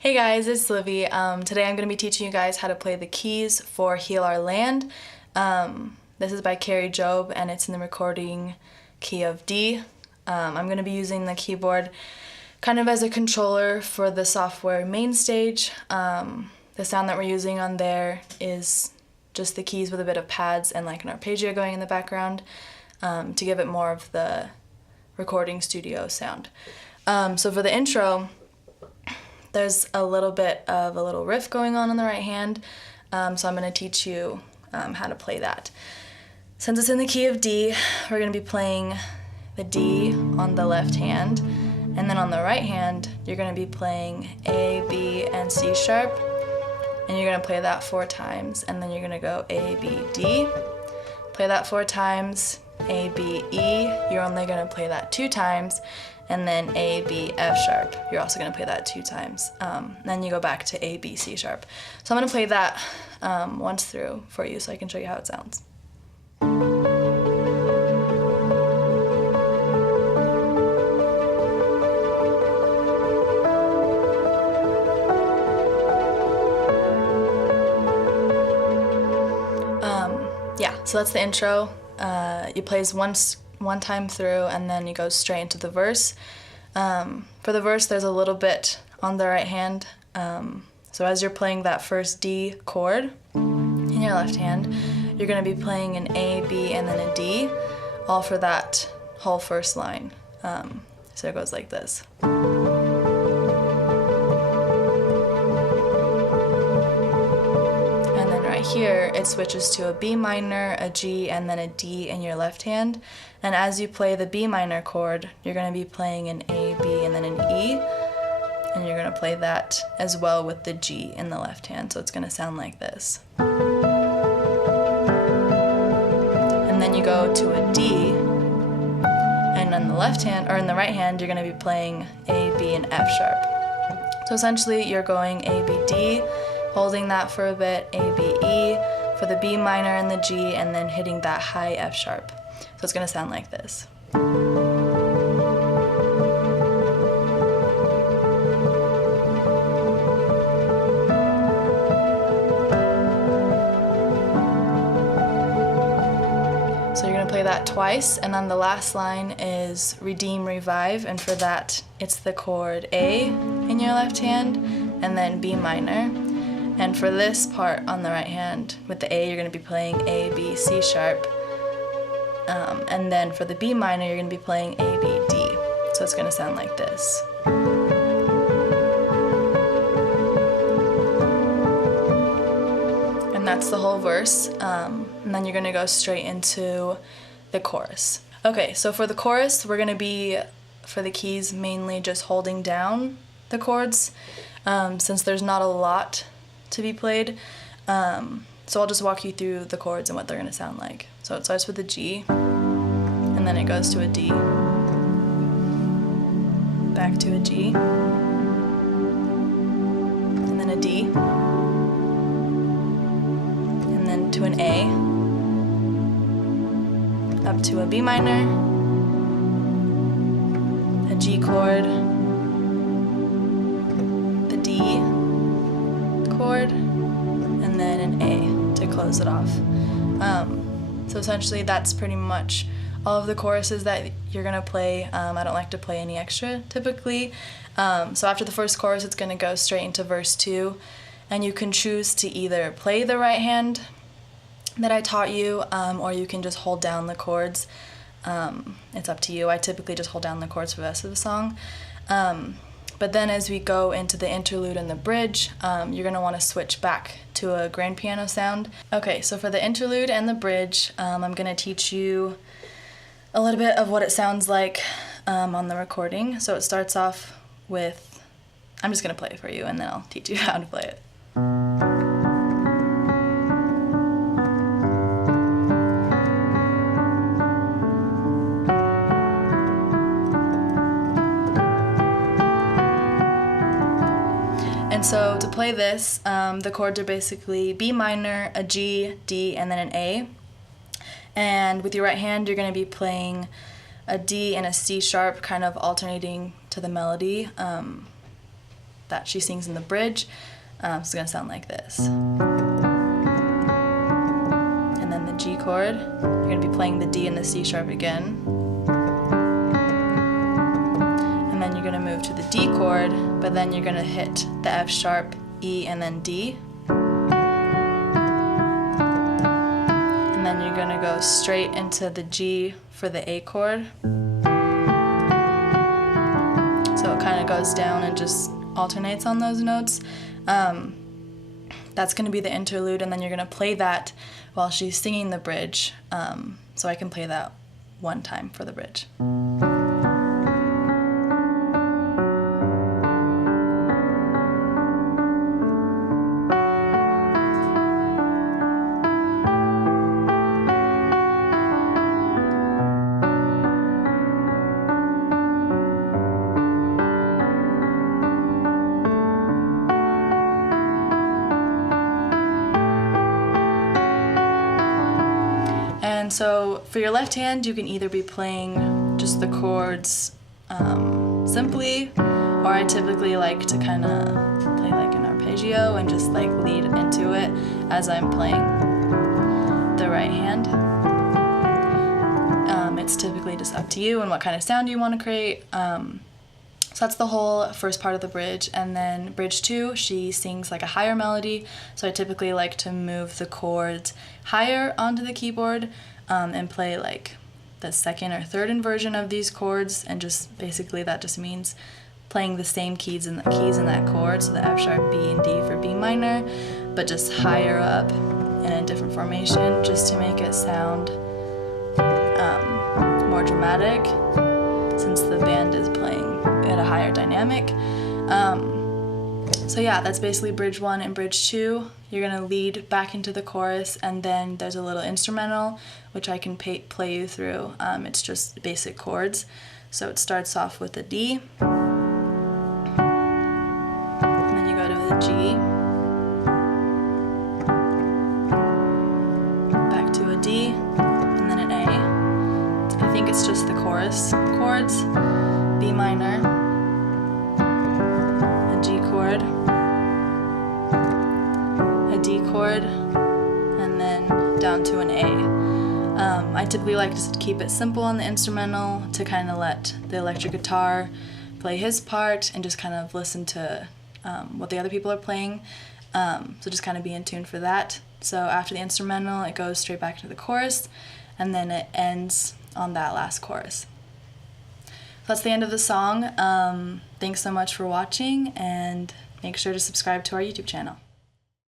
Hey guys, it's Livy. Today I'm going to be teaching you guys how to play the keys for Heal Our Land. This is by Kari Jobe and it's in the recording key of D. I'm going to be using the keyboard kind of as a controller for the software main stage. The sound that we're using on there is just the keys with a bit of pads and like an arpeggio going in the background to give it more of the recording studio sound. So for the intro, there's a little bit of a little riff going on the right hand, so I'm going to teach you how to play that. Since it's in the key of D, we're going to be playing the D on the left hand, and then on the right hand, you're going to be playing A, B, and C sharp, and you're going to play that 4 times, and then you're going to go A, B, D, play that 4 times, A, B, E, you're only going to play that 2 times, and then A, B, F sharp. You're also going to play that 2 times. Then you go back to A, B, C sharp. So I'm going to play that once through for you so I can show you how it sounds. Yeah, so that's the intro. You plays one time through and then you go straight into the verse. For the verse, there's a little bit on the right hand. So as you're playing that first D chord in your left hand, you're going to be playing an A, B, and then a D, all for that whole first line. So it goes like this. Here it switches to a B minor, a G, and then a D in your left hand. And as you play the B minor chord, you're going to be playing an A, B, and then an E. And you're going to play that as well with the G in the left hand. So it's going to sound like this. And then you go to a D. And on the left hand, or in the right hand, you're going to be playing A, B, and F sharp. So essentially you're going A, B, D, holding that for a bit, A, B, E, for the B minor and the G, and then hitting that high F sharp. So it's going to sound like this. So you're going to play that twice, and then the last line is Redeem, Revive, and for that it's the chord A in your left hand, and then B minor. And for this part on the right hand, with the A, you're going to be playing A, B, C sharp. And then for the B minor, you're going to be playing A, B, D. So it's going to sound like this. And that's the whole verse. And then you're going to go straight into the chorus. Okay, so for the chorus, we're going to be, for the keys, mainly just holding down the chords, since there's not a lot to be played. So I'll just walk you through the chords and what they're going to sound like. So it starts with a G, and then it goes to a D, back to a G, and then a D, and then to an A, up to a B minor, a G chord, the D chord, and then an A to close it off. So essentially that's pretty much all of the choruses that you're going to play. I don't like to play any extra typically. So after the first chorus, it's going to go straight into verse 2, and you can choose to either play the right hand that I taught you, or you can just hold down the chords. It's up to you. I typically just hold down the chords for the rest of the song. But then as we go into the interlude and the bridge, you're going to want to switch back to a grand piano sound. Okay, so for the interlude and the bridge, I'm going to teach you a little bit of what it sounds like on the recording. So it starts off with, I'm just going to play it for you and then I'll teach you how to play it. And so to play this, the chords are basically B minor, a G, D, and then an A. And with your right hand, you're going to be playing a D and a C sharp, kind of alternating to the melody. that she sings in the bridge. So it's gonna sound like this. And then the G chord, you're gonna be playing the D and the C sharp again. And then you're gonna move to the D chord, but then you're gonna hit the F sharp, E, and then D. And then you're gonna go straight into the G for the A chord. So it kind of goes down and just alternates on those notes. That's gonna be the interlude, and then you're gonna play that while she's singing the bridge. So I can play that one time for the bridge. And so for your left hand, you can either be playing just the chords simply, or I typically like to kind of play like an arpeggio and just like lead into it as I'm playing the right hand. It's typically just up to you and what kind of sound you want to create. So that's the whole first part of the bridge, and then bridge 2, she sings like a higher melody, so I typically like to move the chords higher onto the keyboard and play like the second or third inversion of these chords, and just basically that just means playing the same keys in that chord, so the F sharp, B, and D for B minor, but just higher up in a different formation, just to make it sound more dramatic, since the band is playing at a higher dynamic. So yeah, that's basically bridge 1 and bridge 2. You're gonna lead back into the chorus, and then there's a little instrumental which I can play you through. It's just basic chords. So it starts off with a D, and then you go to the G, back to a D, and then an A. I think it's just the chorus chords. B minor, a G chord, a D chord, and then down to an A. I typically like to keep it simple on the instrumental to kind of let the electric guitar play his part and just kind of listen to what the other people are playing. So just kind of be in tune for that. So after the instrumental, it goes straight back to the chorus, and then it ends on that last chorus. So that's the end of the song. Thanks so much for watching, and make sure to subscribe to our YouTube channel.